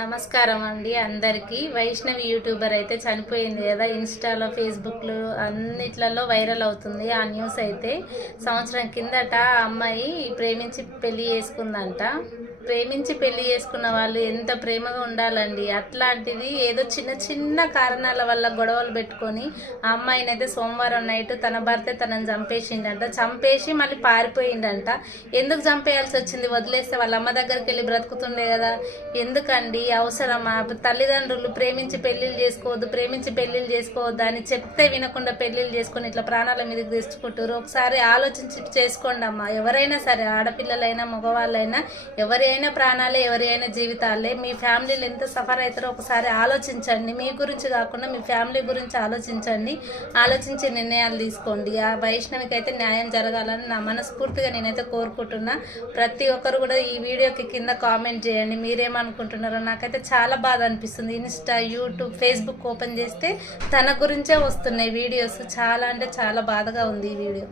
నమస్కారం అండి అందరికీ. వైష్ణవి యూట్యూబర్ అయితే చనిపోయింది కదా, ఇన్స్టాలో ఫేస్బుక్లో అన్నిట్లలో వైరల్ అవుతుంది ఆ న్యూస్. అయితే సంవత్సరం కిందట ఆ అమ్మాయి ప్రేమించి పెళ్లి చేసుకుందంట. ప్రేమించి పెళ్లి చేసుకున్న వాళ్ళు ఎంత ప్రేమగా ఉండాలండి. అట్లాంటిది ఏదో చిన్న చిన్న కారణాల వల్ల గొడవలు పెట్టుకొని ఆ అమ్మాయిని అయితే సోమవారం నైట్ తన భర్తే తనని చంపేసిండంట. చంపేసి మళ్ళీ పారిపోయిండంట. ఎందుకు చంపేయాల్సి వచ్చింది? వదిలేస్తే వాళ్ళ అమ్మ దగ్గరికి వెళ్ళి బ్రతుకుతుండే కదా. ఎందుకండి అవసరమా? తల్లిదండ్రులు ప్రేమించి పెళ్లిళ్ళు చేసుకోవద్దు, ప్రేమించి పెళ్లిళ్ళు చేసుకోవద్దు అని చెప్తే వినకుండా పెళ్లిళ్ళు చేసుకొని ఇట్లా ప్రాణాల మీదకి తెచ్చుకుంటారు. ఒకసారి ఆలోచించి చేసుకోండి అమ్మా. ఎవరైనా సరే, ఆడపిల్లలైనా మగవాళ్ళైనా, ఎవరైనా ప్రాణాలే, ఎవరైనా జీవితాలే. మీ ఫ్యామిలీలు ఎంత సఫర్ అవుతారో ఒకసారి ఆలోచించండి. మీ గురించి కాకుండా మీ ఫ్యామిలీ గురించి ఆలోచించండి. ఆలోచించి నిర్ణయాలు తీసుకోండి. ఆ వైష్ణవికి అయితే న్యాయం జరగాలని నా మనస్ఫూర్తిగా నేనైతే కోరుకుంటున్నా. ప్రతి ఒక్కరు కూడా ఈ వీడియోకి కింద కామెంట్ చేయండి, మీరేమనుకుంటున్నారో. నాకైతే చాలా బాధ అనిపిస్తుంది. ఇన్స్టా, యూట్యూబ్, ఫేస్బుక్ ఓపెన్ చేస్తే తన గురించే వస్తున్నాయి వీడియోస్. చాలా అంటే చాలా బాధగా ఉంది ఈ వీడియో.